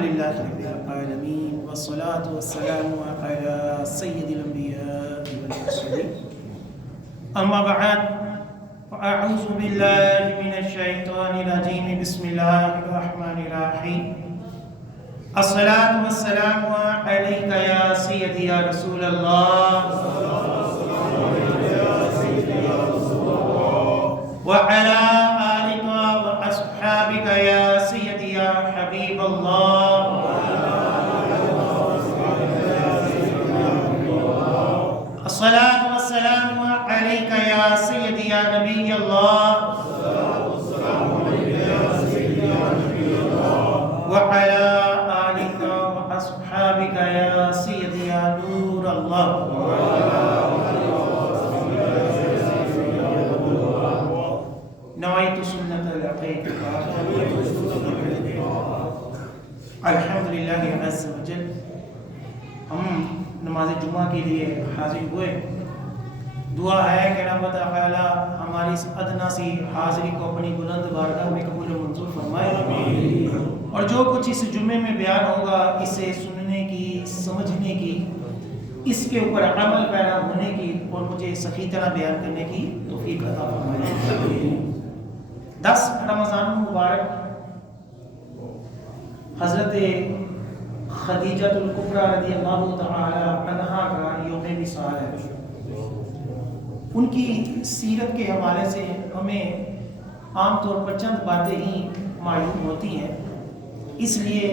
للہ رب العالمین والصلاة والسلام علی سید الانبیاء والمرسلین اما بعد فاعوذ باللہ من الشیطان الرجیم بسم اللہ الرحمن الرحیم الصلاة والسلام علیک یا سیدی یا رسول اللہ وعلی آلک واصحابک یا سیدی یا حبیب اللہ الصلاة والسلام علیک یا سیدی یا نبی اللہ وعلی آلک واصحابک یا سیدی یا نور اللہ نوائت سنت العقیق الحمدللہ عز و جل ہم نماز جمعہ کے لیے حاضر ہوئے. دعا ہے کہ رب تعالی ہماری اس ادنا سی حاضری کو اپنی بلند بارگاہ میں قبول و منظور فرمائے اور جو کچھ اس جمعے میں بیان ہوگا اسے سننے کی، سمجھنے کی، اس کے اوپر عمل پیرا ہونے کی اور مجھے صحیح طرح بیان کرنے کی توفیق عطا فرمائے. 10 رمضان مبارک حضرت خدیجہ الکبریٰ رضی اللہ تعالی عنہا کا یوم وصال ہے. ان کی سیرت کے حوالے سے ہمیں عام طور پر چند باتیں ہی معلوم ہوتی ہیں، اس لیے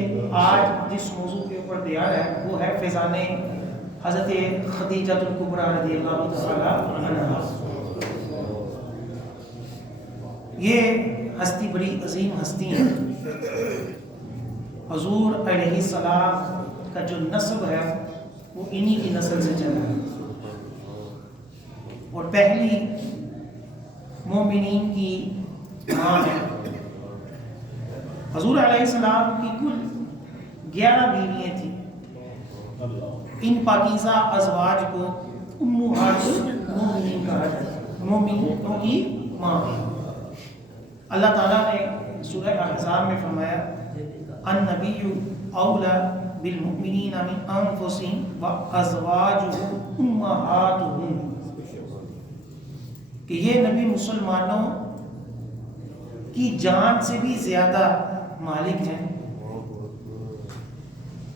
آج جس موضوع کے اوپر بیان ہے وہ ہے فیضان حضرت خدیجہ الکبریٰ رضی اللہ تعالی عنہا. یہ ہستی بڑی عظیم ہستی ہیں. حضور علیہ السلام کا جو نسب ہے وہ انہی کی نسل سے چلا ہے اور پہلی مومنین کی ماں ہے. حضور علیہ السلام کی کل 11 بیویاں تھیں. ان پاکیزہ ازواج کو امہات المومنین کہا جاتا ہے، مومنوں کی ماں. اللہ تعالیٰ نے سورہ احزاب میں فرمایا النبی اولی بالمؤمنین من انفسہم وازواجہ امہاتہم، کہ یہ نبی مسلمانوں کی جان سے بھی زیادہ مالک ہیں،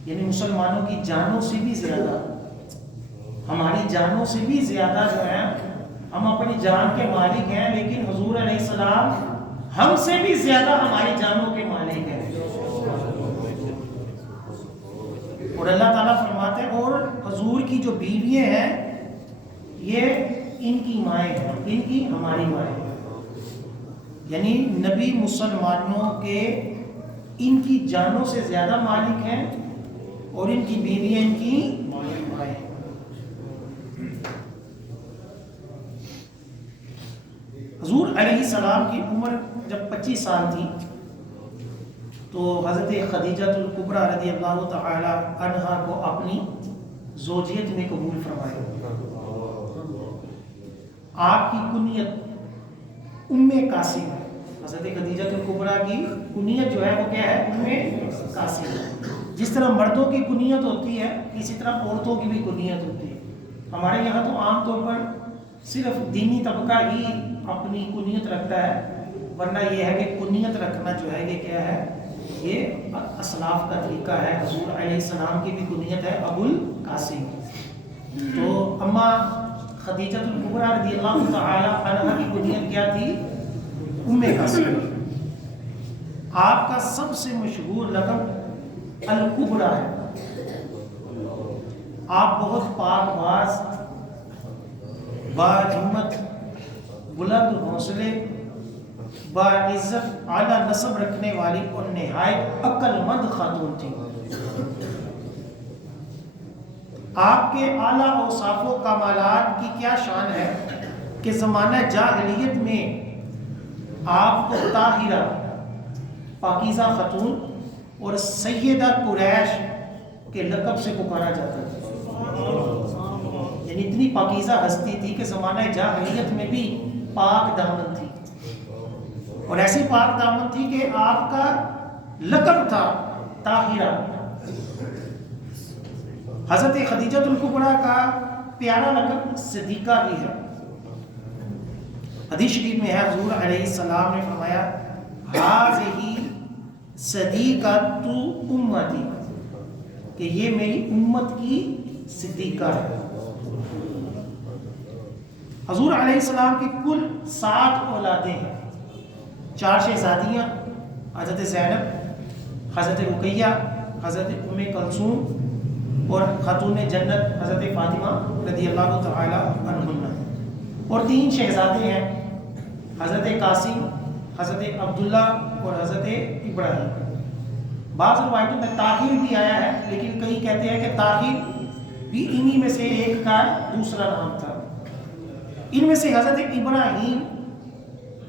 یعنی مسلمانوں کی جانوں سے بھی زیادہ، ہماری جانوں سے بھی زیادہ جو ہے ہم اپنی جان کے مالک ہیں، لیکن حضور علیہ السلام ہم سے بھی زیادہ ہماری جانوں کے مالک ہیں. اور اللہ تعالیٰ فرماتے ہیں اور حضور کی جو بیویاں ہیں یہ ان کی مائیں ہیں، ان کی ہماری مائیں ہیں. یعنی نبی مسلمانوں کے ان کی جانوں سے زیادہ مالک ہیں اور ان کی بیویاں ان کی مائیں ہیں. حضور علیہ السلام کی عمر جب 25 سال تھی تو حضرت خدیجہ الکبریٰ رضی اللہ تعالی عنہا کو اپنی زوجیت میں قبول فرمایا. آپ کی کنیت ام قاسم ہے. حضرت خدیجہ الکبریٰ کی کنیت جو ہے وہ کیا ہے؟ ام قاسم. جس طرح مردوں کی کنیت ہوتی ہے اسی طرح عورتوں کی بھی کنیت ہوتی ہے. ہمارے یہاں تو عام طور پر صرف دینی طبقہ ہی اپنی کنیت رکھتا ہے، ورنہ یہ ہے کہ کنیت رکھنا جو ہے یہ کیا ہے؟ یہ اسلاف کا طریقہ ہے. حضور علیہ السلام کی بھی کنیت ہے ابو القاسم. تو اما خدیجہ الکبریٰ رضی اللہ تعالی عنہا کی کنیت کیا تھی؟ ام قاسم. آپ کا سب سے مشہور لقب الکبریٰ ہے. آپ بہت پاک باز، با ہمت، بلند حوصلے، باعزت، اعلیٰ نسب رکھنے والی اور نہایت عقل مند خاتون تھی. آپ کے اعلیٰ اوصاف و کمالات کی کیا شان ہے کہ زمانہ جاہلیت میں آپ کو طاہرہ، پاکیزہ خاتون اور سیدہ قریش کے لقب سے پکارا جاتا ہے. یعنی اتنی پاکیزہ ہستی تھی کہ زمانہ جاہلیت میں بھی پاک دامن تھی، اور ایسی پاک دامن تھی کہ آپ کا لقب تھا طاہرہ، حضرت خدیجہ الکبریٰ کا پیارا لقب صدیقہ بھی ہے۔ حدیث شریف میں ہے حضور علیہ السلام نے فرمایا ہذہ صدیقۃ امتی، کہ یہ میری امت کی صدیقہ ہے۔ حضور علیہ السلام کی کل 7 اولادیں ہیں، 4 شہزادیاں، حضرت زینب، حضرت رقیہ، حضرت ام کلثوم اور خاتون جنت حضرت فاطمہ رضی اللہ تعالی عنہن، اور 3 شہزادے ہیں، حضرت قاسم، حضرت عبداللہ اور حضرت ابراہیم۔ بعض روایتوں میں طاہر بھی آیا ہے، لیکن کئی کہتے ہیں کہ طاہر بھی انہی میں سے ایک کا دوسرا نام تھا۔ ان میں سے حضرت ابراہیم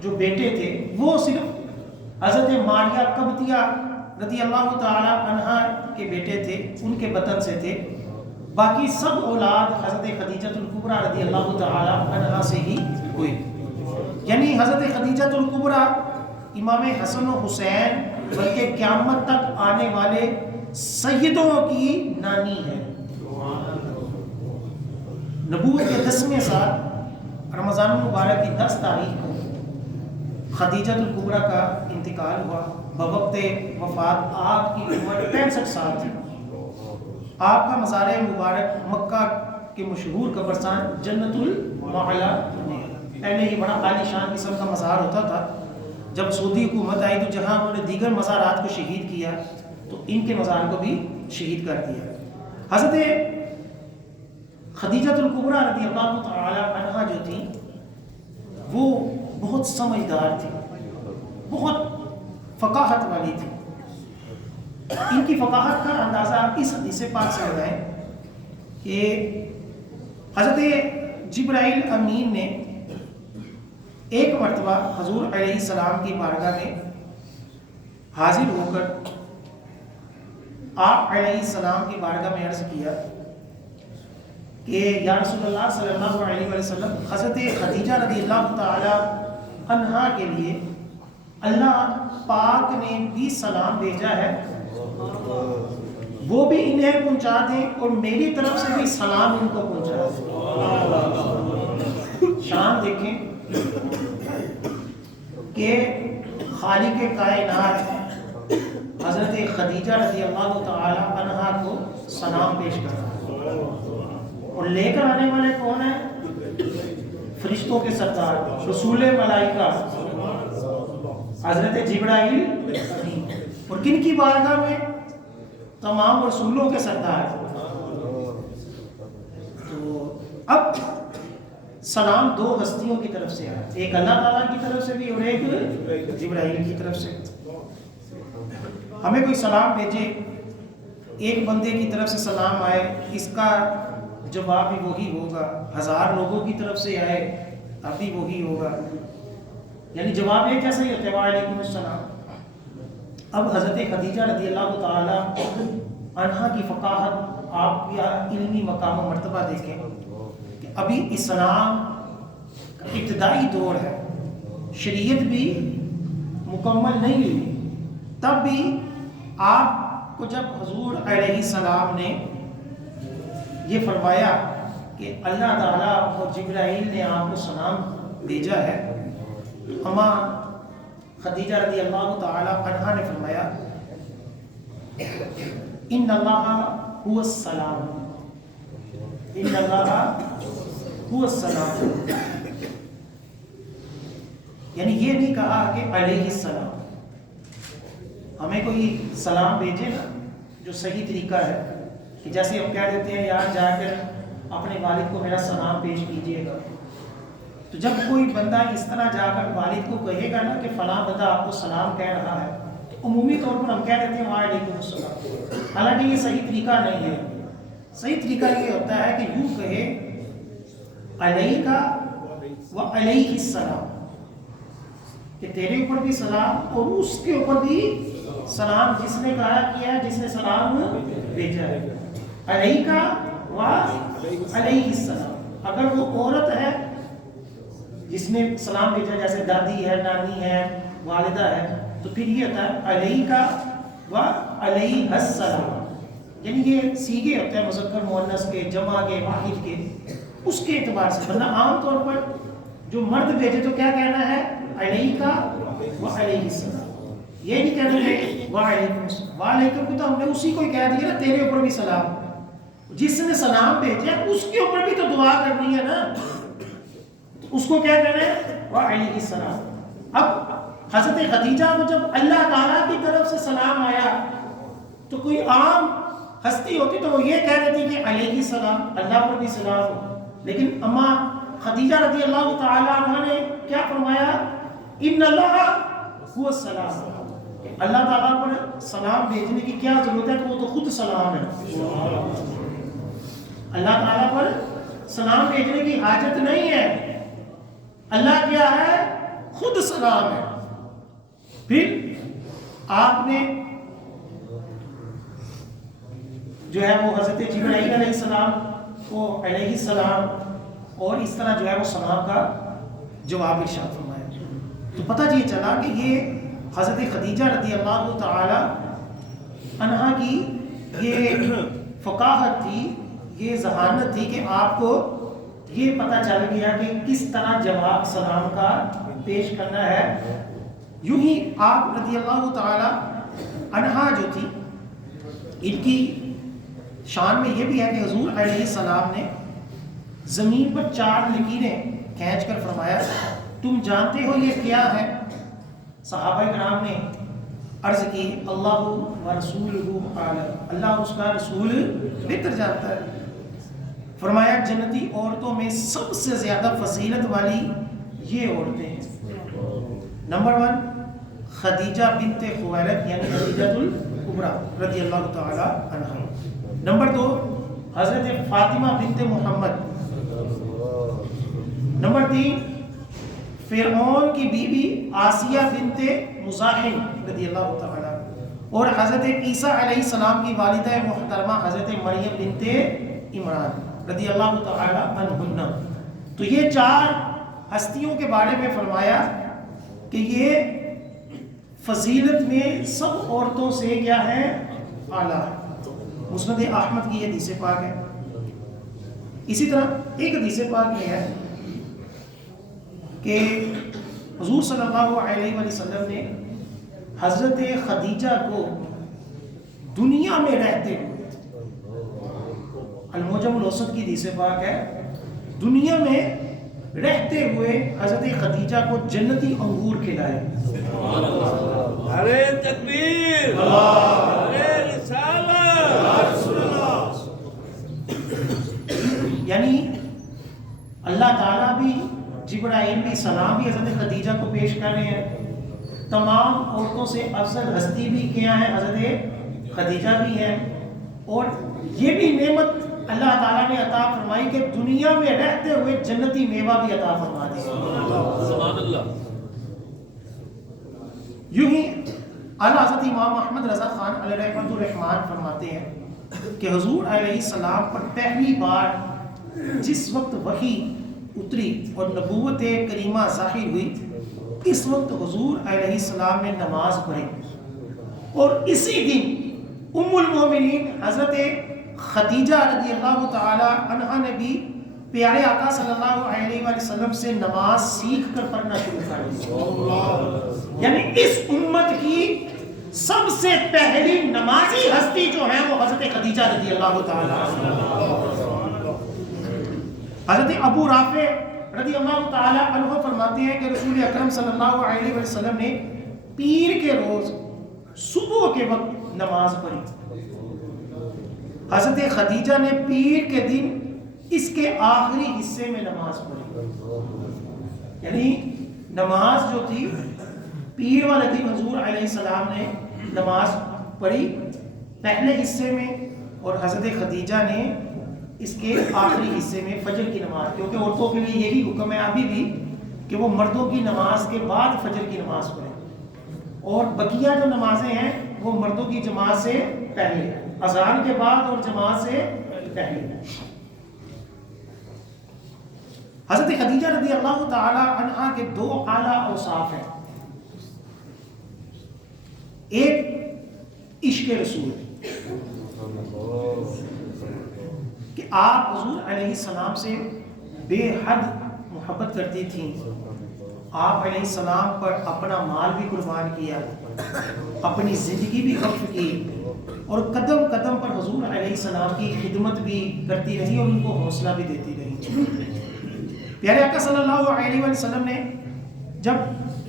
جو بیٹے تھے وہ صرف حضرت ماریہ قبطیہ رضی اللہ تعالی عنہا کے بیٹے تھے، ان کے بطن سے تھے، باقی سب اولاد حضرت خدیجہ الکبریٰ رضی اللہ تعالی عنہا سے ہی ہوئی۔ یعنی حضرت خدیجہ الکبریٰ امام حسن و حسین بلکہ قیامت تک آنے والے سیدوں کی نانی ہے۔ نبوت کے 10ویں سال رمضان المبارک کی 10 تاریخ کو خدیجہ الکبریٰ کا انتقال ہوا۔ بوقت وفات آپ کی عمر 65 سال تھی۔ آپ کا مزار مبارک مکہ کے مشہور قبرستان جنت المعلا میں، پہلے یہ بڑا عالی شان قسم کا مزار ہوتا تھا، جب سعودی حکومت آئی تو جہاں انہوں نے دیگر مزارات کو شہید کیا تو ان کے مزار کو بھی شہید کر دیا۔ حضرت خدیجہ الکبریٰ رضی اللہ تعالی عنہا جو تھی وہ بہت سمجھدار تھی، بہت فقاہت والی تھی۔ ان کی فقاہت کا اندازہ آپ اس حدیث پاک سے لگائیں کہ حضرت جبرائیل امین نے ایک مرتبہ حضور علیہ السلام کی بارگاہ میں حاضر ہو کر آپ علیہ السلام کی بارگاہ میں عرض کیا کہ یا رسول اللہ صلی اللہ علیہ وسلم، حضرت خدیجہ رضی اللہ تعالی عنہا کے لیے اللہ پاک نے بھی سلام بھیجا ہے، وہ بھی انہیں پہنچا دیں اور میری طرف سے بھی سلام ان کو پہنچا دیں۔ شان دیکھیں کہ خالق کائنات حضرت خدیجہ رضی اللہ تعالی عنہا کو سلام پیش کرتا، اور لے کر آنے والے کون ہیں؟ فرشتوں کے سردار، رسول ملائکہ حضرت جبرائیل، اور کن کی بارگاہ میں؟ تمام رسولوں کے سردار۔ تو اب سلام 2 ہستیوں کی طرف سے آیا، ایک اللہ تعالیٰ کی طرف سے بھی اور ایک جبرائیل کی طرف سے۔ ہمیں کوئی سلام بھیجے، ایک بندے کی طرف سے سلام آئے، اس کا جواب بھی وہی ہوگا، 1000 لوگوں کی طرف سے آئے اب بھی وہی ہوگا، یعنی جواب ایک جیسا ہی ہوتا ہے، وعلیکم السلام۔ اب حضرت خدیجہ رضی اللہ تعالی عنہا کی فقاہت، آپ یا علمی مقام و مرتبہ دیکھیں کہ ابھی اسلام کا ابتدائی دور ہے، شریعت بھی مکمل نہیں ہوئی، تب بھی آپ کو جب حضور علیہ السلام نے یہ فرمایا کہ اللہ تعالیٰ اور جبرائیل نے آپ کو سلام بھیجا ہے، تو اما خدیجہ رضی اللہ تعالی عنہا نے فرمایا ان اللہ هو السلام، ان اللہ هو السلام، یعنی یہ نہیں کہا کہ علیہ السلام۔ ہمیں کوئی سلام بھیجے نا جو صحیح طریقہ ہے، کہ جیسے ہم کہہ دیتے ہیں یار جا کر اپنے والد کو میرا سلام پیش کیجیے گا، تو جب کوئی بندہ اس طرح جا کر والد کو کہے گا نا کہ فلاں بندہ آپ کو سلام کہہ رہا ہے، تو عمومی طور پر ہم کہہ دیتے ہیں وعلیکم السلام، حالانکہ یہ صحیح طریقہ نہیں ہے۔ صحیح طریقہ یہ ہوتا ہے کہ یوں کہے علیکہ و علیہ السلام، کہ تیرے اوپر بھی سلام اور اس کے اوپر بھی سلام، جس نے کہا کیا ہے، جس نے سلام بھیجا ہے، علیکہ و علیہ السلام۔ اگر وہ عورت ہے جس نے سلام بھیجا، جیسے دادی ہے، نانی ہے، والدہ ہے، تو پھر یہ ہوتا ہے علیکہ و علیہ السلام، یعنی یہ سیغے ہوتے ہیں مذکر مؤنث کے، جمع کے، واحد کے، اس کے اعتبار سے، ورنہ عام طور پر جو مرد بھیجے تو کیا کہنا ہے؟ علیہ کا و علیہ السلام، یہ نہیں کہنا ہے وعلیکم السلام، وعلیکم کو تو ہم نے اسی کو ہی کہہ دیا نا، تیرے اوپر بھی سلام، جس نے سلام بھیجا اس کے اوپر بھی تو دعا کرنی ہے نا، تو اس کو کیا کہنا ہے؟ وعلیہ السلام۔ اب حضرت خدیجہ کو جب اللہ تعالیٰ کی طرف سے سلام آیا تو کوئی عام ہستی ہوتی تو وہ یہ کہہ دیتی کہ علیہ السلام، اللہ پر بھی سلام ہو، لیکن اما خدیجہ رضی اللہ تعالیٰ عنہ نے کیا فرمایا؟ ان اللہ هو السلام، کہ اللہ تعالیٰ پر سلام بھیجنے کی کیا ضرورت ہے، تو وہ تو خود سلام ہے، اللہ تعالیٰ پر سلام بھیجنے کی حاجت نہیں ہے، اللہ کیا ہے؟ خود سلام ہے۔ پھر آپ نے جو ہے وہ حضرت جبرائیل علیہ السلام کو علیہ السلام اور اس طرح جو ہے وہ سلام کا جواب ارشاد فرمایا، تو پتہ یہ چلا کہ یہ حضرت خدیجہ رضی اللہ تعالی عنہا کی یہ فقاہت تھی، یہ ذہانت تھی کہ آپ کو یہ پتہ چل گیا کہ کس طرح جواب سلام کا پیش کرنا ہے۔ یوں ہی آپ رضی اللہ تعالی عنہا جو تھی، ان کی شان میں یہ بھی ہے کہ حضور علیہ السلام نے زمین پر 4 لکیریں کھینچ کر فرمایا تم جانتے ہو یہ کیا ہے؟ صحابہ کرام نے عرض کی اللہ و رسولہ اعلم، اللہ اس کا رسول بہتر جانتا ہے۔ فرمایا جنتی عورتوں میں سب سے زیادہ فضیلت والی یہ عورتیں ہیں، نمبر 1 خدیجہ بنت خویلد یعنی خدیجہ الکبریٰ رضی اللہ تعالی عنہا، نمبر 2 حضرت فاطمہ بنت محمد، نمبر 3 فرعون کی بیوی آسیہ بنت مزاحم رضی اللہ تعالی، اور حضرت عیسیٰ علیہ السلام کی والدہ محترمہ حضرت مریم بنت عمران رضی اللہ تعالی عنہن۔ تو یہ 4 ہستیوں کے بارے میں فرمایا کہ یہ فضیلت میں سب عورتوں سے کیا ہے؟ اعلیٰ۔ مسند احمد کی یہ حدیث پاک ہے۔ اسی طرح ایک حدیث پاک یہ ہے کہ حضور صلی اللہ علیہ وآلہ وسلم نے حضرت خدیجہ کو دنیا میں رہتے ہوئے، المعجم الاوسط کی حدیث پاک ہے، دنیا میں رہتے ہوئے حضرت خدیجہ کو جنتی انگور کھلائے۔ ارے تکبیر، ارے رسالت، یعنی اللہ تعالیٰ بھی، جبرائیل بھی، سلام بھی حضرت خدیجہ کو پیش کر رہے ہیں، تمام عورتوں سے افضل ہستی بھی کیا ہے؟ حضرت خدیجہ بھی ہے، اور یہ بھی نعمت اللہ تعالیٰ نے عطا فرمائی کہ دنیا میں رہتے ہوئے جنتی میوہ بھی عطا فرما دی۔ سبحان اللہ۔ یوں ہی اعلیٰ حضرت امام احمد رضا خان علیہ رحمۃ الرحمن فرماتے ہیں کہ حضور علیہ السلام پر پہلی بار جس وقت وحی اتری اور نبوت کریمہ ظاہر ہوئی، اس وقت حضور علیہ السلام نے نماز پڑھی، اور اسی دن ام المومنین حضرت خدیجہ رضی اللہ تعالی عنہا نے بھی پیارے آقا صلی اللہ علیہ وآلہ وسلم سے نماز سیکھ کر پڑھنا شروع کر دی۔ یعنی اس امت کی سب سے پہلی نمازی ہستی جو ہے وہ حضرت خدیجہ رضی اللہ تعالی عنہ۔ حضرت ابو رافع رضی اللہ تعالی عنہ فرماتے ہیں کہ رسول اکرم صلی اللہ علیہ وسلم نے پیر کے روز صبح کے وقت نماز پڑھی، حضرت خدیجہ نے پیر کے دن اس کے آخری حصے میں نماز پڑھی، یعنی نماز جو تھی پیر والے دن حضور علیہ السلام نے نماز پڑھی پہلے حصے میں، اور حضرت خدیجہ نے اس کے آخری حصے میں فجر کی نماز، کیونکہ عورتوں کے لیے یہی حکم ہے ابھی بھی کہ وہ مردوں کی نماز کے بعد فجر کی نماز پڑھیں، اور بقیہ جو نمازیں ہیں وہ مردوں کی جماعت سے پہلے، اذان کے بعد اور جماعت سے پہلے۔ حضرت خدیجہ رضی اللہ تعالی عنہا کے 2 اعلیٰ اوصاف ہیں، ایک عشق رسول کہ آپ حضور علیہ السلام سے بے حد محبت کرتی تھیں. آپ علیہ السلام پر اپنا مال بھی قربان کیا, اپنی زندگی بھی وقف کی, اور قدم قدم پر حضور علیہ السلام کی خدمت بھی کرتی رہی اور ان کو حوصلہ بھی دیتی رہی. پیارے آقا صلی اللہ علیہ وسلم نے جب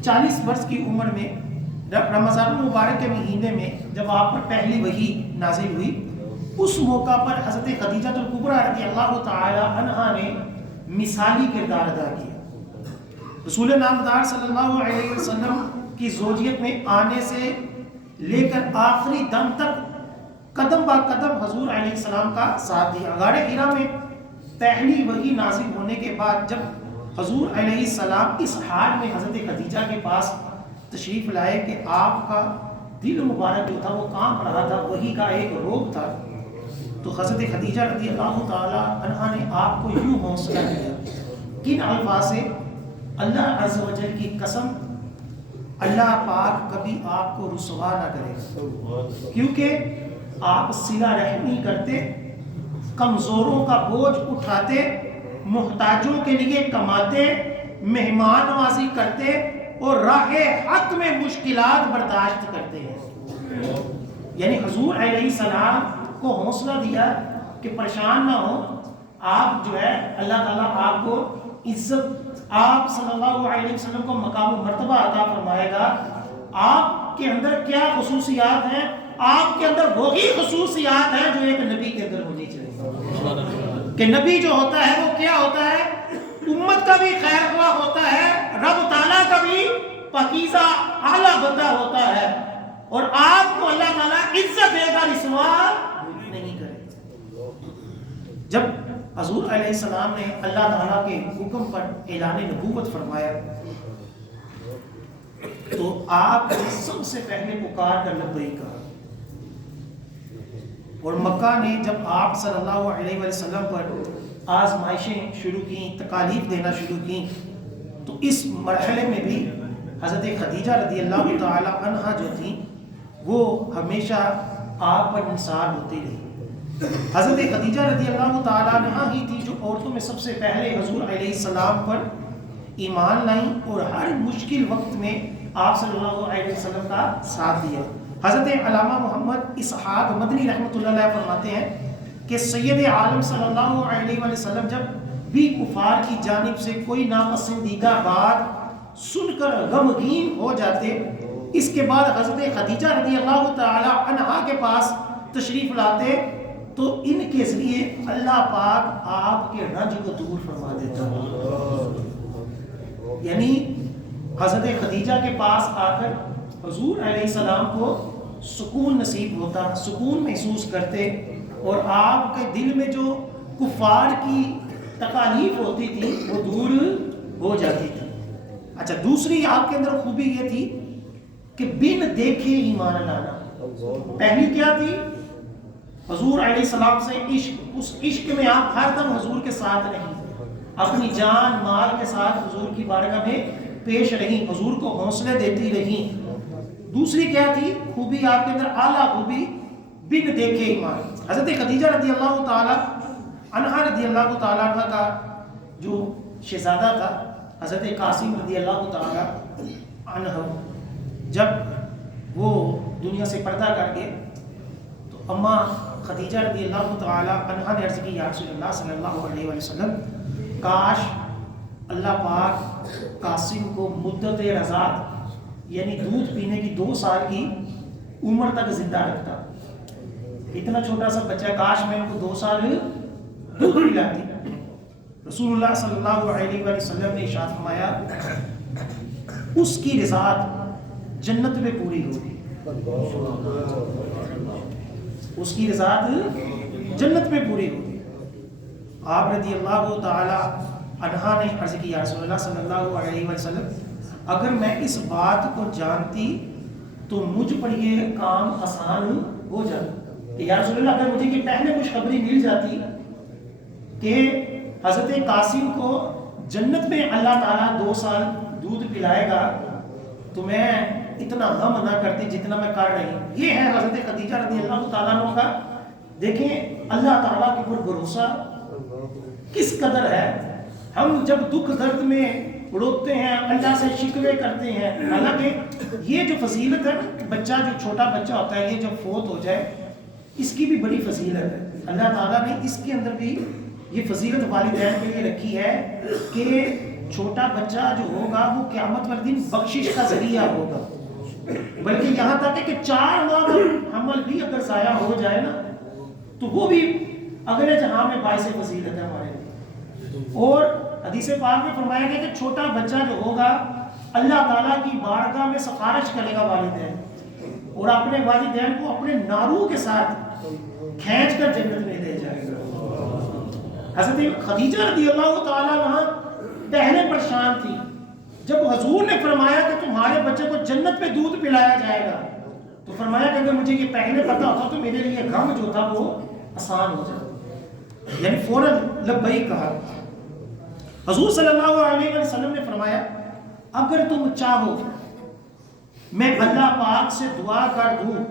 40 برس کی عمر میں رمضان المبارک کے مہینے میں جب آپ پر پہلی وحی نازل ہوئی, اس موقع پر حضرت خدیجہ الکبریٰ رضی اللہ تعالی عنہا نے مثالی کردار ادا کیا. رسول نامدار صلی اللہ علیہ وسلم کی زوجیت میں آنے سے لے کر آخری دم تک قدم با قدم حضور علیہ السلام کا ساتھ دیا. غار حرا میں پہلی وحی نازل ہونے کے بعد جب حضور علیہ السلام اس حال میں حضرت خدیجہ کے پاس تشریف لائے کہ آپ کا دل مبارک جو تھا وہ کانپ رہا تھا, وحی کا ایک روگ تھا, تو حضرت خدیجہ رضی اللہ تعالی عنہا نے آپ کو یوں حوصلہ دیا. کن الفاظ سے؟ اللہ عز و جل کی قسم, اللہ پاک کبھی آپ کو رسوا نہ کرے, کیونکہ آپ صلہ رحمی کرتے, کمزوروں کا بوجھ اٹھاتے, محتاجوں کے لیے کماتے, مہمان نوازی کرتے اور راہ حق میں مشکلات برداشت کرتے ہیں. یعنی حضور علیہ السلام کو حوصلہ دیا کہ پریشان نہ ہو, آپ جو ہے اللہ تعالیٰ آپ کو عزت, آپ صلی اللہ علیہ وسلم کو مقام و مرتبہ عطا فرمائے گا. آپ کے اندر کیا خصوصیات ہیں؟ آپ کے اندر وہی خصوصیات ہیں جو ایک نبی کے اندر ہونی چاہیے. کہ نبی جو ہوتا ہے وہ کیا ہوتا ہے؟ امت کا بھی خیر خواہ ہوتا ہے, رب تعالیٰ کا بھی پاکیزہ اعلیٰ بندہ ہوتا ہے, اور آپ کو اللہ تعالیٰ عزت دے گا, رسوا نہیں کرے. جب حضور علیہ السلام نے اللہ تعالیٰ کے حکم پر اعلان نبوت فرمایا تو آپ نے سب سے پہلے پکار کر لبیک کہا, اور مکہ نے جب آپ صلی اللہ علیہ وسلم پر آزمائشیں شروع کی, تکالیف دینا شروع کی, تو اس مرحلے میں بھی حضرت خدیجہ رضی اللہ تعالی عنہا جو تھیں وہ ہمیشہ آپ پر نثار ہوتی رہی. حضرت خدیجہ رضی اللہ تعالی عنہا ہی تھی جو عورتوں میں سب سے پہلے حضور علیہ السلام پر ایمان لائیں اور ہر مشکل وقت میں آپ صلی اللہ علیہ وسلم کا ساتھ دیا. حضرت علامہ محمد اسحاق مدنی رحمۃ اللہ علیہ فرماتے ہیں کہ سید عالم صلی اللہ علیہ وسلم جب بھی کفار کی جانب سے کوئی ناپسندیدہ بات سن کر غمگین ہو جاتے, اس کے بعد حضرت خدیجہ رضی اللہ تعالی عنہا کے پاس تشریف لاتے تو ان کے ذریعے اللہ پاک آپ کے رنج کو دور فرما دیتا. یعنی حضرت خدیجہ کے پاس آ کر حضور علیہ السلام کو سکون نصیب ہوتا, سکون محسوس کرتے, اور آپ کے دل میں جو کفار کی تکالیف ہوتی تھی وہ دور ہو جاتی تھی. اچھا, دوسری آپ کے اندر خوبی یہ تھی کہ بن دیکھے ایمان لانا. پہلی کیا تھی؟ حضور علیہ السلام سے عشق. اس عشق میں آپ ہر دم حضور کے ساتھ رہیں, اپنی جان مال کے ساتھ حضور کی بارگاہ میں پیش رہیں, حضور کو حوصلے دیتی رہیں. دوسری کیا تھی خوبی آپ کے اندر؟ اعلیٰ خوبی بن دیکھے ایمان. حضرت خدیجہ رضی اللہ تعالی عنہا رضی اللہ تعالیٰ عنہ کا جو شہزادہ تھا حضرت قاسم رضی اللہ تعالی عنہ, جب وہ دنیا سے پردہ کر گئے تو اماں خدیجہ رضی اللہ تعالی عنہا نے عرض کی, یا رسول اللہ صلی اللہ علیہ وسلم, کاش اللہ پاک قاسم کو مدت رضاعت یعنی دودھ پینے کی 2 سال کی عمر تک زندہ رکھتا. اتنا چھوٹا سا بچہ, کاش میں ان کو 2 سال دودھ پلاتی. رسول اللہ صلی اللہ علیہ وسلم نے ارشاد فرمایا اس کی رضاعت جنت میں پوری ہوگی, اس کی رضاعت جنت میں پوری ہوگی. آپ رضی اللہ تعالی عنہا نے عرض کی, یا رسول اللہ صلی اللہ علیہ وسلم, اگر میں اس بات کو جانتی تو مجھ پر یہ کام آسان ہو جاتا. کہ یا رسول اللہ, اگر مجھے یہ پہلے خوشخبری مل جاتی کہ حضرت قاسم کو جنت میں اللہ تعالیٰ 2 سال دودھ پلائے گا تو میں اتنا غم نہ کرتی جتنا میں کر رہی ہوں. یہ ہے حضرت خدیجہ رضی اللہ تعالیٰ عنہ کا. دیکھیں اللہ تعالیٰ کے اوپر بھروسہ کس قدر ہے. ہم جب دکھ درد میں روتے ہیں, اللہ سے شکوے کرتے ہیں, حالانکہ یہ جو فضیلت ہے نا, بچہ جو چھوٹا بچہ ہوتا ہے یہ جب فوت ہو جائے, اس کی بھی بڑی فضیلت ہے. اللہ تعالیٰ نے اس کے اندر بھی یہ فضیلت والدین کے لیے رکھی ہے کہ چھوٹا بچہ جو ہوگا وہ قیامت والے دن بخشش کا ذریعہ ہوگا. بلکہ یہاں تک ہے کہ 4 ماہ کا حمل بھی اگر ضائع ہو جائے نا تو وہ بھی اگلے جہاں میں باعث فضیلت ہے ہمارے لیے. اور حدیث پاک میں فرمایا گیا کہ چھوٹا بچہ جو ہوگا اللہ تعالیٰ کی بارگاہ میں سفارش کرے گا والدین, اور اپنے والدین کو اپنے نارو کے ساتھ کھینچ کر جنت میں لے جائے گا. حضرت خدیجہ رضی اللہ تعالیٰ عنہ پہلے پریشان تھی. جب حضور نے فرمایا کہ تمہارے بچے کو جنت میں دودھ پلایا جائے گا تو فرمایا کہ اگر مجھے یہ پہلے پتا ہوتا تو میرے لیے غم جو تھا وہ آسان ہو جاتا. یعنی فوراً لبیک کہا. حضور صلی اللہ علیہ وسلم نے فرمایا اگر تم چاہو میں اللہ پاک سے دعا کر دوں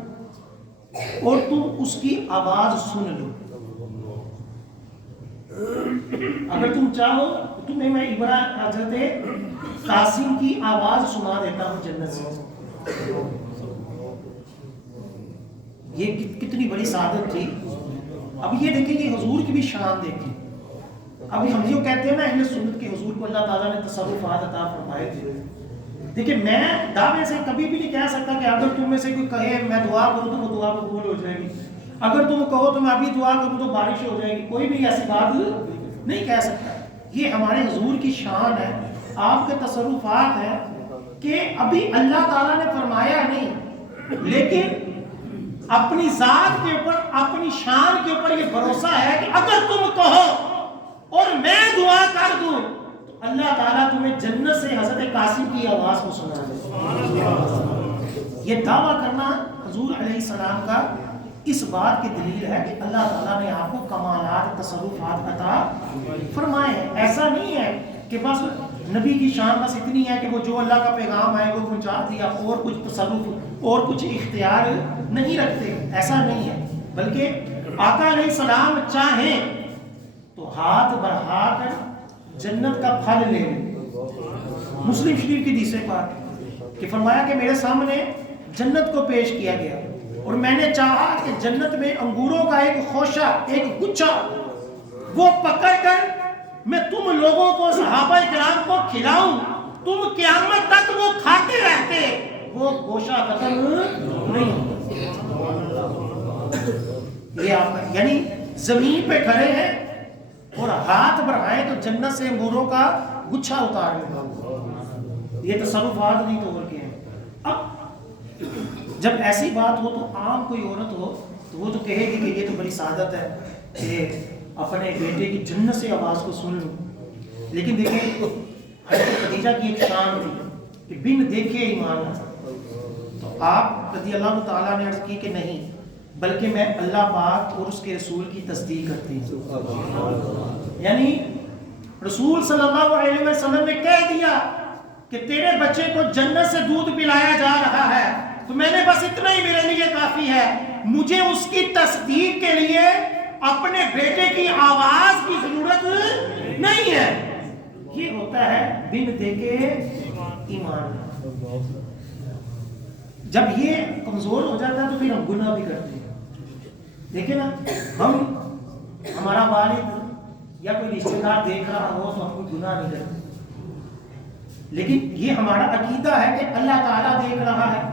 اور تم اس کی آواز سن لو. اگر تم چاہو تمہیں میں ابراہیم حضرت قاسم کی آواز سنا دیتا ہوں جنت سے. یہ کتنی بڑی سعادت تھی. اب یہ دیکھیں کہ حضور کی بھی شان دیکھیں. اب ہم جو کہتے ہیں نا اہل سنت کے حضور کو اللہ تعالیٰ نے تصرفات عطا فرمائے تھے. دیکھیں میں دعوے سے کبھی بھی نہیں کہہ سکتا کہ اگر تم میں سے کوئی کہے میں دعا کروں تو وہ دعا قبول ہو جائے گی, اگر تم کہو تو میں ابھی دعا کروں تو بارش ہو جائے گی. کوئی بھی ایسی بات نہیں کہہ سکتا. یہ ہمارے حضور کی شان ہے, آپ کے تصرفات ہیں کہ ابھی اللہ تعالیٰ نے فرمایا نہیں, لیکن اپنی ذات کے اوپر اپنی شان کے اوپر یہ بھروسہ ہے کہ اگر تم کہو اور میں دعا کر دوں تو اللہ تعالیٰ تمہیں جنت سے حضرت قاسم کی آواز کو سنا دے. یہ دعویٰ کرنا حضور علیہ السلام کا اس بات کی دلیل ہے کہ اللہ تعالیٰ نے آپ کو کمالات تصرفات عطا فرمائے ہیں. ایسا نہیں ہے کہ بس نبی کی شان بس اتنی ہے کہ وہ جو اللہ کا پیغام آئے وہ پہنچا دیا, اور کچھ تصرف اور کچھ اختیار نہیں رکھتے. ایسا نہیں ہے, بلکہ آقا علیہ السلام چاہیں تو ہاتھ بڑھا کر جنت کا پھل لے لیں. مسلم شریف کی حدیث پاک کہ فرمایا کہ میرے سامنے جنت کو پیش کیا گیا اور میں نے چاہا کہ جنت میں انگوروں کا ایک خوشہ ایک گچھا وہ پکڑ کر میں تم لوگوں کو صحابہ کرام کو کھلاؤں, تم قیامت تک وہ کھاتے رہتے, وہ گوشہ ختم نہیں ہوتا. یہ آپ یعنی زمین پہ کھڑے ہیں اور ہاتھ بڑھائیں تو جنت سے انگوروں کا گچھا اتار لیں. یہ تصرفات نہیں تو اور کیا ہے. اب جب ایسی بات ہو تو عام کوئی عورت ہو تو وہ تو کہے گی کہ یہ تو بڑی سعادت ہے کہ اپنے بیٹے کی جنت سے آواز کو سن لوں. لیکن دیکھیں حضرت خدیجہ کی ایک شان تھی کہ بن دیکھے ایمان نہ. تو آپ رضی اللہ تعالیٰ نے عرض کی کہ نہیں, بلکہ میں اللہ پاک اور اس کے رسول کی تصدیق کرتی ہوں. یعنی رسول صلی اللہ علیہ وسلم نے کہہ دیا کہ تیرے بچے کو جنت سے دودھ پلایا جا رہا ہے تو میں نے بس اتنا ہی میرے لیے کافی ہے. مجھے اس کی تصدیق کے لیے اپنے بیٹے کی آواز کی ضرورت نہیں ہے. یہ ہوتا ہے بن دیکھے ایمان. جب یہ کمزور ہو جاتا ہے تو پھر ہم گناہ بھی کرتے ہیں. دیکھیں نا, ہمارا والد یا کوئی رشتہ دار دیکھ رہا ہو تو ہم کوئی گناہ نہیں کرتے, لیکن یہ ہمارا عقیدہ ہے کہ اللہ تعالیٰ دیکھ رہا ہے.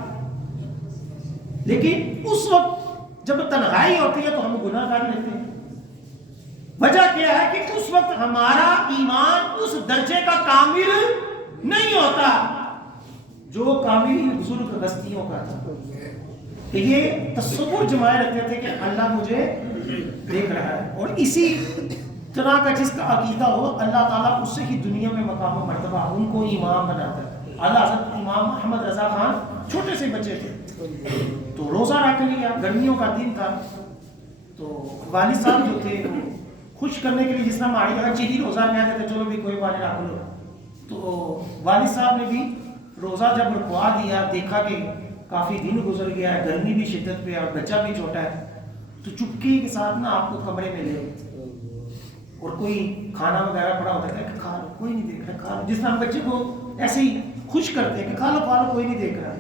لیکن اس وقت جب تنہائی ہوتی ہے تو ہم گناہ کر لیتے ہیں. وجہ کیا ہے کہ اس وقت ہمارا ایمان اس درجے کا کامل نہیں ہوتا جو کامل بزرگ ہستیوں کا تھا. کہ یہ تصور جمائے رکھتے تھے کہ اللہ مجھے دیکھ رہا ہے, اور اسی طرح کا جس کا عقیدہ ہو اللہ تعالیٰ اس سے ہی دنیا میں مقام و مرتبہ ان کو امام بناتا ہے. اللہ حضرت امام محمد رضا خان چھوٹے سے بچے تھے تو روزہ رکھ لیا, گرمیوں کا دن تھا تو والد صاحب جو تھے خوش کرنے کے لیے جس طرح ہماری چیری روزہ کہتے تھے چلو بھی کوئی والد رکھ لو, تو والد صاحب نے بھی روزہ جب رکھوا دیا، دیکھا کہ کافی دن گزر گیا ہے، گرمی بھی شدت پہ اور بچہ بھی چھوٹا ہے، تو چپکے کے ساتھ نا آپ کو کمرے میں لے اور کوئی کھانا وغیرہ پڑا ہوتا ہے کہ کھا لو، کوئی نہیں دیکھ رہا، کھا لو، جس طرح ہم بچے کو ایسے ہی خوش کرتے ہیں کہ کھا لو کوئی نہیں دیکھ رہا.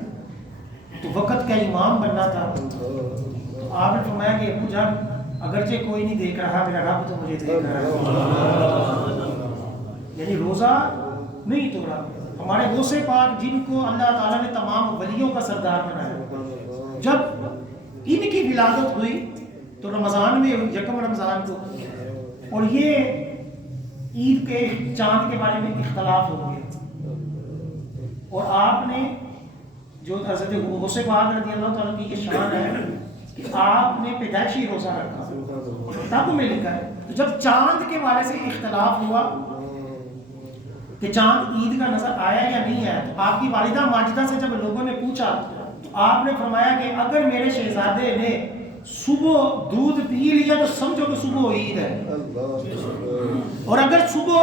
تو وقت کا امام بننا تھا. تو آپ نے فرمایا کہ ابو جان اگرچہ کوئی نہیں دیکھ رہا، میرا رب تو مجھے دیکھ رہا ہے. یعنی روزہ نہیں توڑا. ہمارے غوث پاک جن کو اللہ تعالیٰ نے تمام ولیوں کا سردار بنایا، جب ان کی ولادت ہوئی تو رمضان میں، یکم رمضان کو، اور یہ عید کے چاند کے بارے میں اختلاف ہو گیا، اور آپ نے جو حضرت غوث پاک رضی اللہ تعالیٰ کی یہ شان ہے کہ آپ نے پیدائشی روزہ رکھا، کتابوں میں لکھا ہے. تو جب چاند کے بارے سے اختلاف ہوا کہ چاند عید کا نظر آیا یا نہیں آیا، تو آپ کی والدہ ماجدہ سے جب لوگوں نے پوچھا تو آپ نے فرمایا کہ اگر میرے شہزادے نے صبح دودھ پی لیا تو سمجھو کہ صبح عید ہے، اور اگر صبح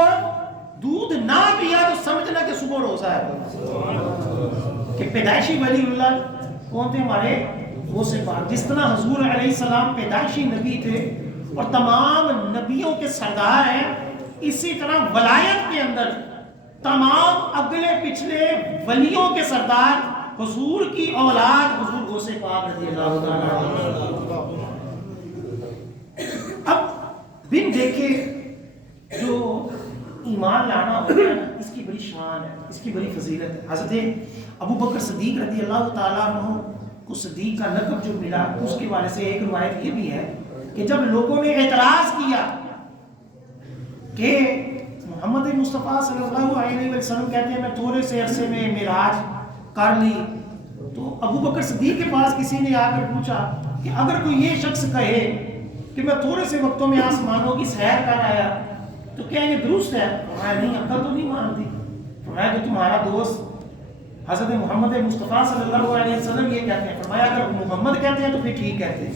دودھ نہ پیا تو سمجھنا کہ صبح روزہ ہے. کہ پیدائشی ولی اللہ کون تھے؟ ہمارے غوث پاک. جس طرح حضور علیہ السلام پیدائشی نبی تھے اور تمام نبیوں کے سردار ہیں، اسی طرح ولایت کے اندر تمام اگلے پچھلے ولیوں کے سردار حضور کی اولاد حضور غوث پاک رضی اللہ تعالیٰ. اب بن دیکھے جو ایمان لانا ہوتا ہے نا، اس کی بڑی شان ہے، اس کی بڑی فضیلت ہے. حضرت ابو بکر صدیق رضی اللہ تعالیٰ عنہ کو صدیق کا لقب جو ملا، اس کے بارے سے ایک روایت یہ بھی ہے کہ جب لوگوں نے اعتراض کیا کہ محمد مصطفیٰ صلی اللہ علیہ وسلم کہتے ہیں میں تھوڑے سے عرصے میں معراج کر لی، تو ابو بکر صدیق کے پاس کسی نے آ کر پوچھا کہ اگر کوئی یہ شخص کہے کہ میں تھوڑے سے وقتوں میں آسمانوں کی سیر کر آیا تو کیا یہ درست ہے؟ فرمایا نہیں، عقل تو نہیں مانتی. فرمایا کہ تمہارا دوست حضرت محمد مصطفیٰ صلی اللہ علیہ وسلم یہ کہتے ہیں. فرمایا اگر محمد کہتے ہیں تو پھر ٹھیک کہتے ہیں.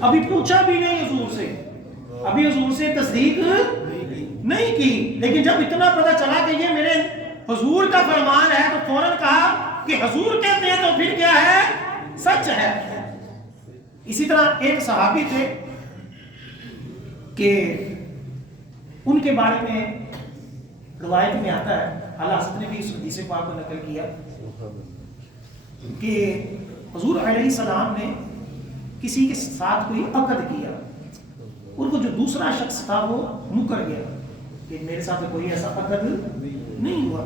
ابھی پوچھا بھی نہیں حضور سے، ابھی حضور سے تصدیق نہیں کی، لیکن جب اتنا پتہ چلا کہ یہ میرے حضور کا فرمان ہے تو فوراً کہا کہ حضور کہتے ہیں تو پھر کیا ہے؟ سچ ہے. اسی طرح ایک صحابی تھے کہ ان کے بارے میں روایت میں آتا ہے، اعلیٰ حضرت نے بھی اس حدیث پاک کو نقل کیا کہ حضور علیہ السلام نے کسی کے ساتھ کوئی عقد کیا اور وہ جو دوسرا شخص تھا وہ مکر گیا کہ میرے ساتھ کوئی ایسا عقد نہیں ہوا.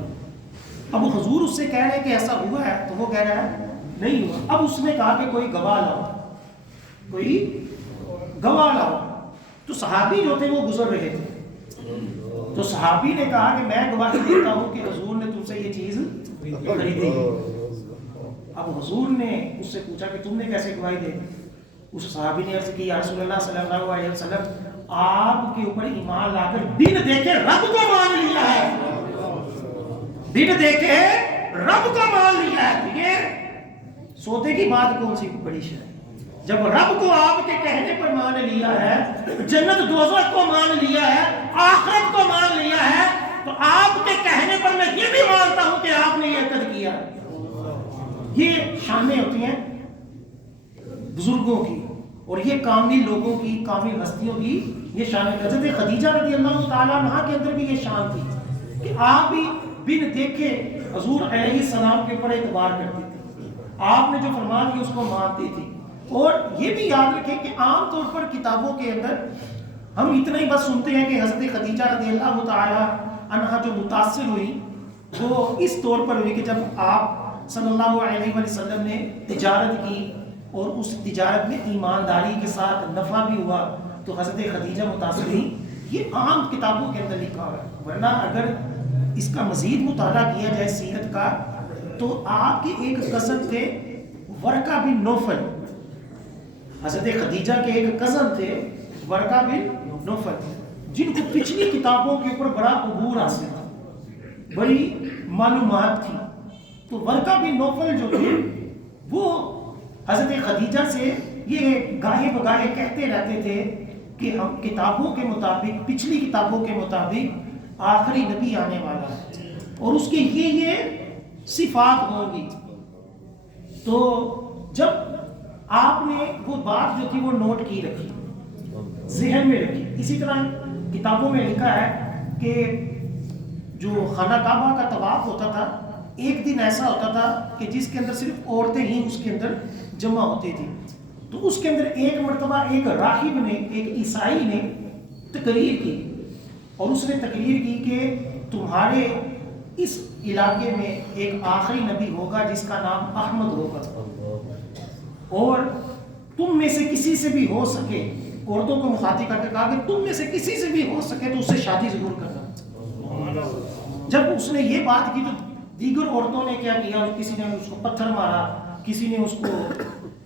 اب حضور اس سے کہہ رہے ہیں کہ ایسا ہوا ہے تو وہ کہہ رہا ہے نہیں ہوا. اب اس نے کہا کہ کوئی گواہ لاؤ، کوئی گواہ لاؤ. تو صحابی جو تھے وہ گزر رہے تھے، تو صحابی نے کہا کہ میں گواہی دیتا ہوں کہ حضور نے تم سے یہ چیز خریدی. اب حضور نے اس سے پوچھا کہ تم نے کیسے گواہی دے؟ اس صحابی نے عرض کی یا رسول اللہ صلی اللہ علیہ وسلم آپ کے اوپر ایمان لا کر بن دیکھے رب کو مان لیا ہے، بن دیکھے رب کو مان لیا ہے. یہ سوتے کی بات کون سی بڑی شے ہے؟ جب رب کو آپ کے کہنے پر مان لیا ہے، جنت دوزخ کو مان لیا ہے، آخرت کو مان لیا ہے، تو آپ کے کہنے پر میں یہ بھی مانتا ہوں کہ آپ نے یہ عقد کیا. یہ شانیں ہوتی ہیں بزرگوں کی، اور یہ کامل لوگوں کی، کامل ہستیوں کی یہ شان ہے. حضرت خدیجہ رضی اللہ تعالیٰ عنہ کے اندر بھی یہ شان تھی کہ آپ بھی بن دیکھے حضور علیہ السلام کے اوپر اعتبار کرتی تھی، آپ نے جو فرما دیا اس کو مانتی تھی. اور یہ بھی یاد رکھیں کہ عام طور پر کتابوں کے اندر ہم اتنا ہی بس سنتے ہیں کہ حضرت خدیجہ رضی اللہ تعالیٰ عنہ جو متاثر ہوئی وہ اس طور پر ہوئی کہ جب آپ صلی اللہ علیہ وسلم نے تجارت کی اور اس تجارت میں ایمانداری کے ساتھ نفع بھی ہوا تو حضرت خدیجہ متاثر ہوئی. یہ عام کتابوں کے اندر لکھا ہوا ہے، ورنہ اگر اس کا مزید مطالعہ کیا جائے سیرت کا تو آپ کے ایک کزن تھے ورقہ بن نوفل، حضرت خدیجہ کے ایک کزن تھے ورقہ بن نوفل، جن کو پچھلی کتابوں کے اوپر بڑا عبور حاصل تھا، بڑی معلومات تھی. تو ورقہ بن نوفل جو تھے وہ حضرت خدیجہ سے یہ گاہے بگاہے کہتے رہتے تھے کہ ہم کتابوں کے مطابق، پچھلی کتابوں کے مطابق آخری نبی آنے والا ہے. اور اس کے یہ صفات ہوں گی. تو جب آپ نے وہ بات جو تھی وہ نوٹ کی رکھی, ذہن میں رکھی. اسی طرح کتابوں میں لکھا ہے کہ جو خانہ کعبہ کا طواف ہوتا تھا, ایک دن ایسا ہوتا تھا کہ جس کے اندر صرف عورتیں ہی اس کے اندر جمع ہوتی تھی. تو اس کے اندر ایک مرتبہ ایک راہب نے, ایک عیسائی نے تقریر کی, اور اس نے تقریر کی کہ تمہارے اس علاقے میں ایک آخری نبی ہوگا جس کا نام احمد ہوگا, اور تم میں سے کسی سے بھی ہو سکے, عورتوں کو مخاطب کر کے کہا کہ تم میں سے کسی سے بھی ہو سکے تو اس سے شادی ضرور کرنا. جب اس نے یہ بات کی تو دیگر عورتوں نے کیا کیا, کسی نے اس کو پتھر مارا, کسی نے اس کو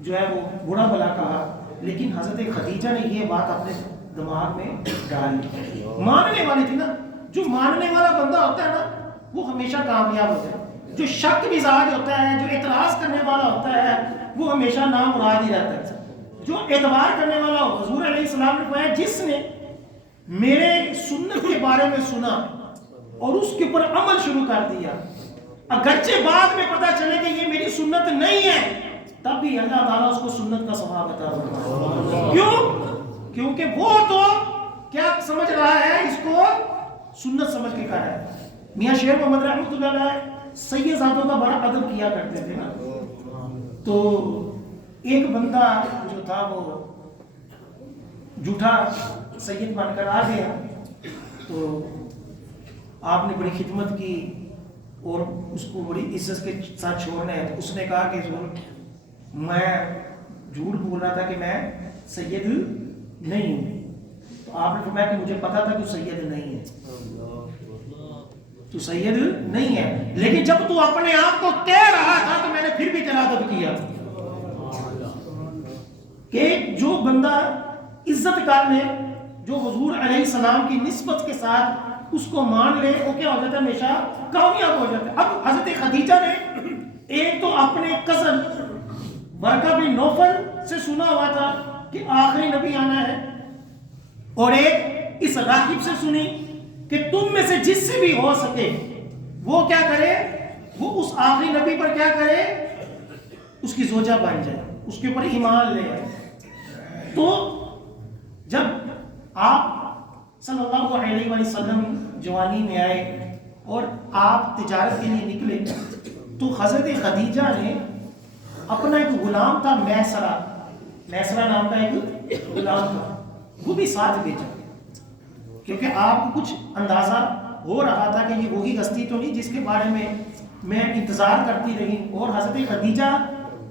جو ہے وہ برا بھلا کہا, لیکن حضرت خدیجہ نے یہ بات اپنے دماغ میں ڈال لی. ماننے والی تھی نا, جو ماننے والا بندہ ہوتا ہے نا وہ ہمیشہ کامیاب ہوتا ہے. جو شک مزاج ہوتا ہے, جو اعتراض کرنے والا ہوتا ہے, وہ ہمیشہ نامراد ہی رہتا ہے. جو اعتبار کرنے والا ہو, حضور علیہ السلام نے فرمایا جس نے میرے سنت کے بارے میں سنا اور اس کے اوپر عمل شروع کر دیا, اگرچہ بعد میں پتا چلے کہ یہ میری سنت نہیں ہے, تب بھی اللہ تعالیٰ اس کو سنت کا ثواب عطا فرمائے. کیوں؟ کیونکہ وہ تو کیا سمجھ رہا ہے, اس کو سنت سمجھ کے کہا ہے. میاں شیر محمد رحمۃ اللہ علیہ سید زادوں کا بڑا ادب کیا کرتے تھے نا. تو ایک بندہ جو تھا وہ جھوٹا سید بن کر آ گیا, تو آپ نے بڑی خدمت کی اور اس کو بڑی عزت کے ساتھ چھوڑنا ہے. تو اس نے کہا کہ میں جھوٹ بول رہا تھا کہ میں سید نہیں ہوں. تو آپ نے فرمایا کہ مجھے پتا تھا کہ سید نہیں ہے, تو سید نہیں ہے, لیکن جب تو اپنے آپ کو کہہ رہا تھا تو میں نے پھر بھی تیرا ادب کیا کہ جو بندہ عزت کر لے, جو حضور علیہ السلام کی نسبت کے ساتھ اس کو مان لے, وہ کیا ہو جاتا ہے, ہمیشہ کامیاب ہو جاتا ہے. اب حضرت خدیجہ نے ایک تو اپنے کزن ورقہ بن نوفل سے سنا ہوا تھا کہ آخری نبی آنا ہے, اور ایک اس راہب سے سنی کہ تم میں سے جس سے بھی ہو سکے وہ کیا کرے, وہ اس آخری نبی پر کیا کرے, اس کی زوجہ بن جائے, اس کے اوپر ایمان لے آئے. تو جب آپ صلی اللہ علیہ وسلم جوانی میں آئے اور آپ تجارت کے لیے نکلے, تو حضرت خدیجہ نے اپنا ایک غلام تھا میسرہ نام کا ایک غلام تھا, وہ بھی ساتھ بھیجا, کیونکہ آپ کو کچھ اندازہ ہو رہا تھا کہ یہ وہی ہستی تو نہیں جس کے بارے میں انتظار کرتی رہی. اور حضرت خدیجہ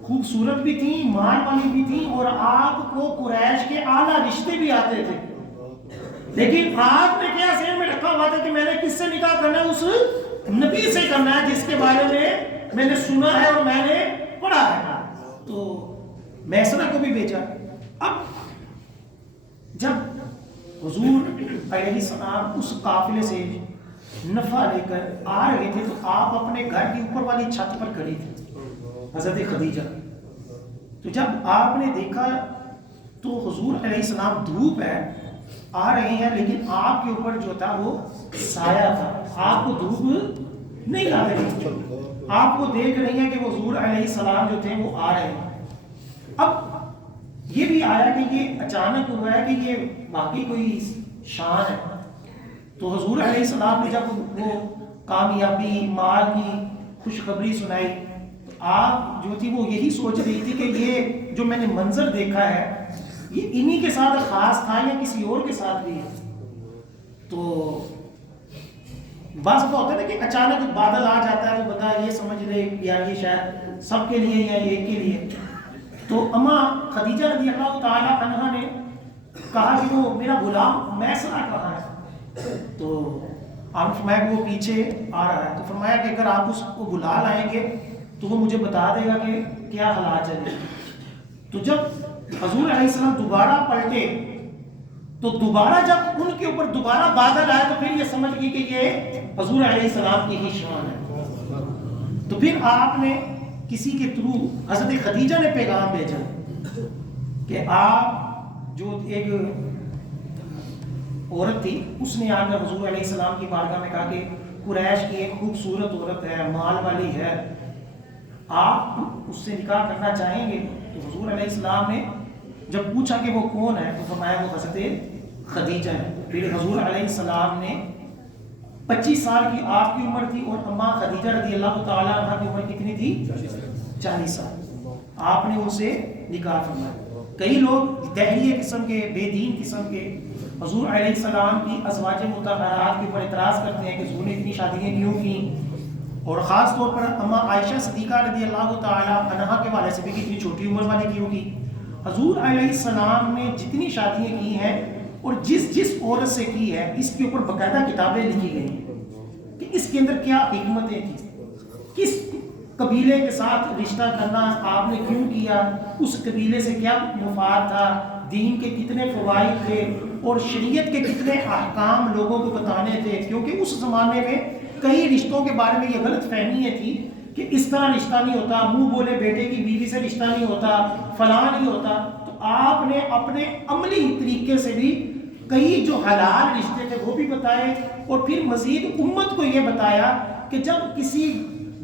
خوبصورت بھی تھیں, مال والی بھی تھیں, اور آپ کو قریش کے اعلیٰ رشتے بھی آتے تھے, لیکن آپ نے کیا ذہن میں رکھا ہوا تھا کہ میں نے کس سے نکاح کرنا ہے, اس نبی سے کرنا ہے جس کے بارے میں نے سنا ہے اور میں نے پڑھا ہے. تو میسرہ کو بھی بھیجا. اب جب حضور علیہ السلام اس قافلے سے نفع لے کر آ رہے تھے تو آپ اپنے گھر کی اوپر والی چھت پر کھڑی تھی حضرت خدیجہ. تو جب آپ نے دیکھا تو حضور علیہ السلام دھوپ ہے, آ رہے ہیں, لیکن آپ کے اوپر جو تھا وہ سایہ تھا, آپ کو دھوپ نہیں آ رہی تھی, آپ کو دیکھ رہی ہیں کہ وہ حضور علیہ السلام جو تھے وہ آ رہے ہیں. اب یہ بھی آیا کہ یہ اچانک ہوا ہے کہ یہ باقی کوئی شان ہے. تو حضور علیہ السلام نے جب وہ کامیابی, مال کی خوشخبری سنائی, تو آپ جو تھی وہ یہی سوچ رہی تھی کہ یہ جو میں نے منظر دیکھا ہے یہ انہی کے ساتھ خاص تھا یا کسی اور کے ساتھ بھی ہے. تو بعض کو ہوتا ہے نا کہ اچانک بادل آ جاتا ہے تو بتا یہ سمجھ لے یا یہ شاید سب کے لیے یا یہ کے لیے. تو اما خدیجہ رضی اللہ تعالی عنہا نے کہا کہ وہ میرا غلام میسرہ کہاں ہے. تو آپ نے فرمایا کہ وہ پیچھے آ رہا ہے. تو فرمایا کہ اگر آپ اس کو بلا لائیں گے تو وہ مجھے بتا دے گا کہ کیا حالات چلے. تو جب حضور علیہ السلام دوبارہ پلٹے تو دوبارہ جب ان کے اوپر دوبارہ بادل آئے تو پھر یہ سمجھ گئی کہ یہ حضور علیہ السلام کی ہی شان ہے. تو پھر آپ نے کسی کے تھرو حضرت خدیجہ نے پیغام بھیجا کہ آپ جو ایک عورت تھی اس نے آ کر حضور علیہ السلام کی بارگاہ میں کہا کہ قریش کی ایک خوبصورت عورت ہے، مال والی ہے، آپ اس سے نکاح کرنا چاہیں گے؟ تو حضور علیہ السلام نے جب پوچھا کہ وہ کون ہے تو فرمایا وہ حضرت خدیجہ ہے۔ پھر حضور علیہ السلام نے 25 سال کی آپ کی عمر تھی اور اماں خدیجہ رضی اللہ تعالیٰ عنہ کی عمر کتنی تھی؟ 40 سال۔ آپ نے ان سے نکاح فرمایا۔ کئی لوگ دہریہ قسم کے، بے دین قسم کے حضور علیہ السلام کی ازواج مطہرات کے اوپر اعتراض کرتے ہیں کہ حضور نے اتنی شادیاں کیوں کی، اور خاص طور پر اماں عائشہ صدیقہ رضی اللہ تعالیٰ عنہا کے والے سے بھی اتنی چھوٹی عمر والے کیوں کی۔ حضور علیہ السلام نے جتنی شادیاں کی ہیں اور جس عورت سے کی ہے، اس کے اوپر باقاعدہ کتابیں لکھی گئی ہیں کہ اس کے اندر کیا حکمتیں تھیں، کس قبیلے کے ساتھ رشتہ کرنا آپ نے کیوں کیا، اس قبیلے سے کیا مفاد تھا، دین کے کتنے فوائد تھے اور شریعت کے کتنے احکام لوگوں کو بتانے تھے۔ کیونکہ اس زمانے میں کئی رشتوں کے بارے میں یہ غلط فہمیاں تھی کہ اس طرح رشتہ نہیں ہوتا، منہ بولے بیٹے کی بیوی سے رشتہ نہیں ہوتا، فلاں نہیں ہوتا۔ تو آپ نے اپنے عملی طریقے سے بھی کئی جو حلال رشتے تھے وہ بھی بتائے، اور پھر مزید امت کو یہ بتایا کہ جب کسی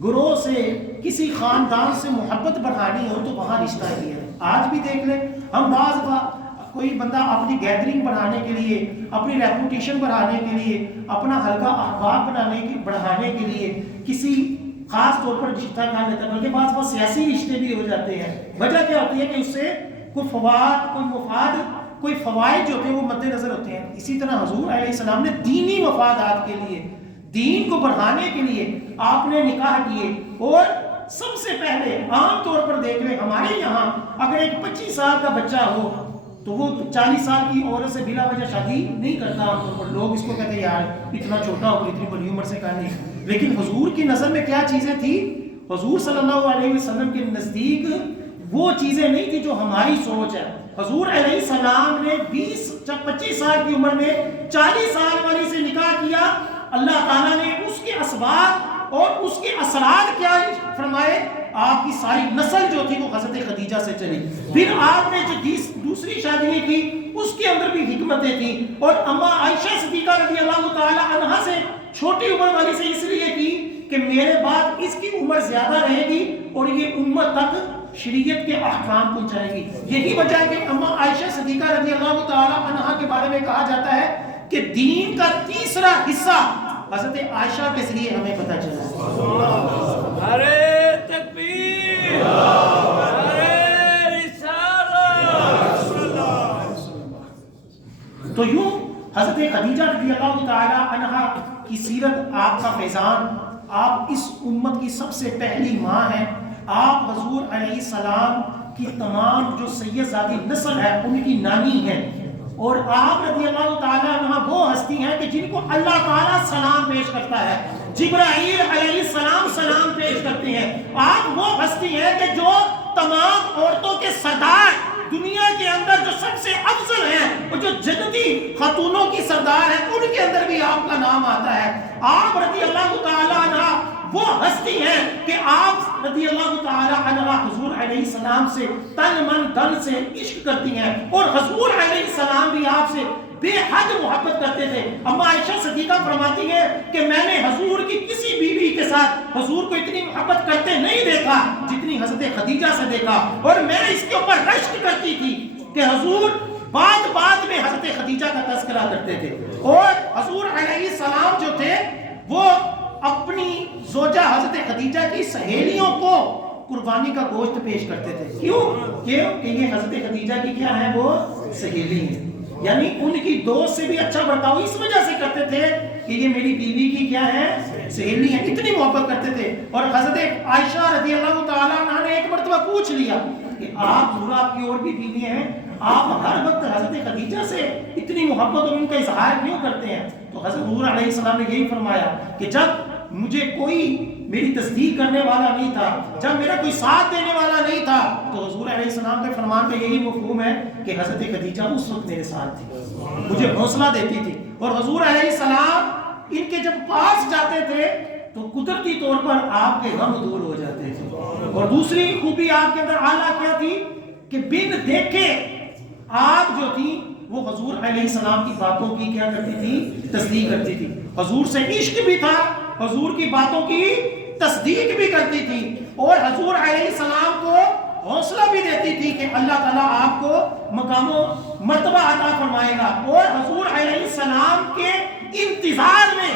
گروہ سے، کسی خاندان سے محبت بڑھانی ہو تو وہاں رشتہ کیا ہے۔ آج بھی دیکھ لیں، ہم کوئی بندہ اپنی گیدرنگ بڑھانے کے لیے، اپنی ریپوٹیشن بڑھانے کے لیے، اپنا حلقہ احباب بڑھانے کے لیے کسی خاص طور پر رشتہ کر لیتا ہے، بلکہ بعض سیاسی رشتے بھی ہو جاتے ہیں۔ وجہ کیا ہوتی ہے کہ اس سے کوئی فوائد، کوئی مفاد، کوئی فوائد جو ہوتے ہیں وہ مد نظر ہوتے ہیں۔ اسی طرح حضور علیہ السلام نے دینی مفادات کے لیے، دین کو بڑھانے کے لیے آپ نے نکاح کیے۔ اور سب سے پہلے عام طور پر دیکھ لیں، ہمارے یہاں اگر ایک 25 سال کا بچہ ہو تو وہ 40 سال کی عورت سے بلا وجہ شادی نہیں کرتا۔ عام طور پر لوگ اس کو کہتے ہیں یار اتنا چھوٹا ہو، اتنی بڑی عمر سے کرنی۔ لیکن حضور کی نظر میں کیا چیزیں تھی؟ حضور صلی اللہ علیہ وسلم کے نزدیک وہ چیزیں نہیں تھی جو ہماری سوچ ہے۔ حضور علیہ السلام نے 25 سال کی عمر میں 40 سال والی سے نکاح کیا۔ اللہ تعالیٰ نے اس کے اسباب اور اس کے اثرات کیا فرمائے؟ آپ کی ساری نسل جو تھی وہ حضرت خدیجہ سے چلی۔ پھر آپ نے جو دوسری شادی کی اس کے اندر بھی حکمتیں تھیں، اور اماں عائشہ صدیقہ رضی اللہ تعالی عنہا سے چھوٹی عمر والی سے اس لیے کی کہ میرے بعد اس کی عمر زیادہ رہے گی اور یہ امت تک شریعت کے احکام پہنچائے گی۔ یہی وجہ ہے کہ اماں عائشہ صدیقہ رضی اللہ تعالی عنہا کے بارے میں کہا جاتا ہے کہ دین کا تیسرا حصہ حضرت عائشہ کے ذریعے ہمیں پتہ چلا۔ نعرے تکبیر، نعرے رسالت۔ تو یوں حضرت خدیجہ رضی اللہ تعالی عنہا کی سیرت، آپ کا فیضان، آپ اس امت کی سب سے پہلی ماں ہیں۔ آپ حضور علیہ السلام کی تمام جو سیدزادی نسل ہے ان کی نانی ہیں، اور آپ رضی اللہ تعالیٰ عنہ وہ ہستی ہیں کہ جن کو اللہ تعالیٰ سلام پیش کرتا ہے، جبرائیل علیہ السلام سلام پیش کرتے ہیں۔ آپ وہ ہستی ہیں کہ جو تمام عورتوں کے سردار، دنیا کے اندر جو سب سے افضل ہیں اور جو جنتی خاتونوں کی سردار ہیں، ان کے اندر بھی آپ کا نام آتا ہے۔ آپ رضی اللہ تعالیٰ عنہ وہ ہستی ہیں کہ آپ رضی اللہ تعالی عنہ حضور علیہ السلام سے تن من دل سے عشق کرتی ہیں، اور حضور علیہ السلام بھی آپ سے بے حد محبت کرتے تھے۔ اما عائشہ صدیقہ فرماتی ہے کہ میں نے حضور کی کسی بیوی کے ساتھ حضور کو اتنی محبت کرتے نہیں دیکھا جتنی حضرت خدیجہ سے دیکھا، اور میں اس کے اوپر رشک کرتی تھی کہ حضور بعد میں حضرت خدیجہ کا تذکرہ کرتے تھے، اور حضور علیہ السلام جو تھے وہ اپنی زوجہ حضرت خدیجہ کی سہیلیوں کو قربانی کا گوشت پیش کرتے تھے۔ کیوں؟ کہ یہ حضرت خدیجہ کی کیا ہے؟ وہ سہیلی ہیں، یعنی ان کی دوست سے بھی اچھا برتاؤ اس وجہ سے کرتے تھے کہ یہ میری بیوی کی کیا ہے؟ سہیلی ہیں، اتنی محبت کرتے تھے۔ اور حضرت عائشہ رضی اللہ تعالیٰ عنہ نے ایک مرتبہ پوچھ لیا کہ آپ کی اور بھی بیویاں ہیں، آپ ہر وقت حضرت خدیجہ سے اتنی محبت اور ان کا اظہار کیوں کرتے ہیں؟ تو حضرت حضور علیہ السلام نے یہی فرمایا کہ جب مجھے کوئی میری تصدیق کرنے والا نہیں تھا، جب میرا کوئی ساتھ دینے والا نہیں تھا، تو حضور علیہ السلام کے فرمان کا یہی مفہوم ہے کہ حضرت خدیجہ اس وقت میرے ساتھ تھی، مجھے حوصلہ دیتی تھی۔ اور حضور علیہ السلام ان کے جب پاس جاتے تھے تو قدرتی طور پر آپ کے غم دور ہو جاتے تھے۔ اور دوسری خوبی آپ کے اندر اعلیٰ کیا تھی کہ بن دیکھے آپ جو تھی وہ حضور علیہ السلام کی باتوں کی کیا کرتی تھی؟ تصدیق کرتی تھی۔ حضور سے عشق بھی تھا حضور کی باتوں کی تصدیق بھی کرتی تھی اور حضور علیہ السلام کو حوصلہ بھی دیتی تھی کہ اللہ تعالیٰ آپ کو مقام و مرتبہ عطا فرمائے گا. اور حضور علیہ السلام کے انتظار میں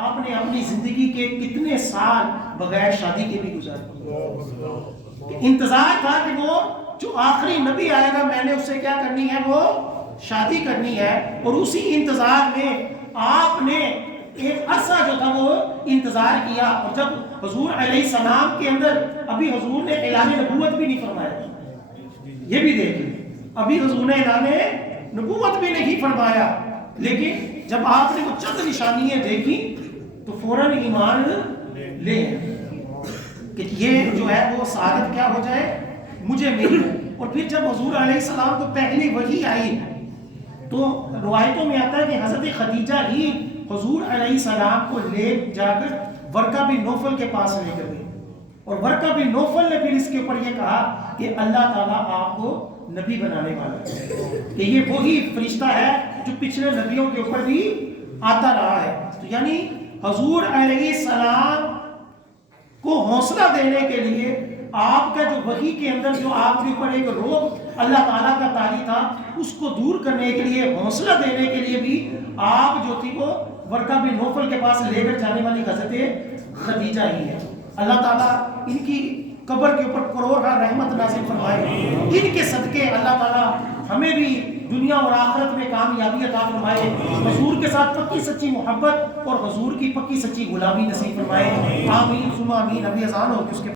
آپ نے اپنی زندگی کے کتنے سال بغیر شادی کے بھی گزارے. انتظار تھا کہ وہ جو آخری نبی آئے گا میں نے اس سے کیا کرنی ہے, وہ شادی کرنی ہے. اور اسی انتظار میں آپ نے ایک عرصہ جو تھا وہ انتظار کیا. اور جب حضور علیہ السلام کے اندر ابھی حضور نے اعلان نبوت بھی نہیں فرمایا, یہ بھی دیکھیں ابھی حضور نے اعلان نبوت بھی نہیں فرمایا, لیکن جب آپ نے وہ چند نشانیاں دیکھی تو فوراً ایمان لے کہ یہ جو ہے وہ سعادت کیا ہو جائے مجھے مل جائے. اور پھر جب حضور علیہ السلام کو پہلی وحی آئی تو روایتوں میں آتا ہے کہ حضرت خدیجہ ہی حضور علیہ السلام کو لے جا کر ورقہ بن نوفل کے پاس لے کر گئی. اور ورقہ بن نوفل نے پھر اس کے اوپر یہ کہا کہ اللہ تعالیٰ آپ کو نبی بنانے والا ہے, کہ یہ وہی فرشتہ ہے جو پچھلے نبیوں کے اوپر بھی آتا رہا ہے. تو یعنی حضور علیہ السلام کو حوصلہ دینے کے لیے آپ کا جو وحی کے اندر جو آپ کے اوپر ایک روب اللہ تعالیٰ کا طاری تھا اس کو دور کرنے کے لیے, حوصلہ دینے کے لیے بھی آپ جو تھی وہ ورقہ بن نوفل کے پاس لے کر جانے والی حضرت خدیجہ ہی ہے. اللہ تعالیٰ ان کی قبر کے اوپر کروڑا رحمت نازل فرمائے. ان کے صدقے اللہ تعالیٰ ہمیں بھی دنیا اور آخرت میں کامیابی عطا فرمائے. حضور کے ساتھ پکی سچی محبت اور حضور کی پکی سچی غلامی نصیب فرمائے. آمین ثم آمین. ابھی اذان ہو کہ اس کے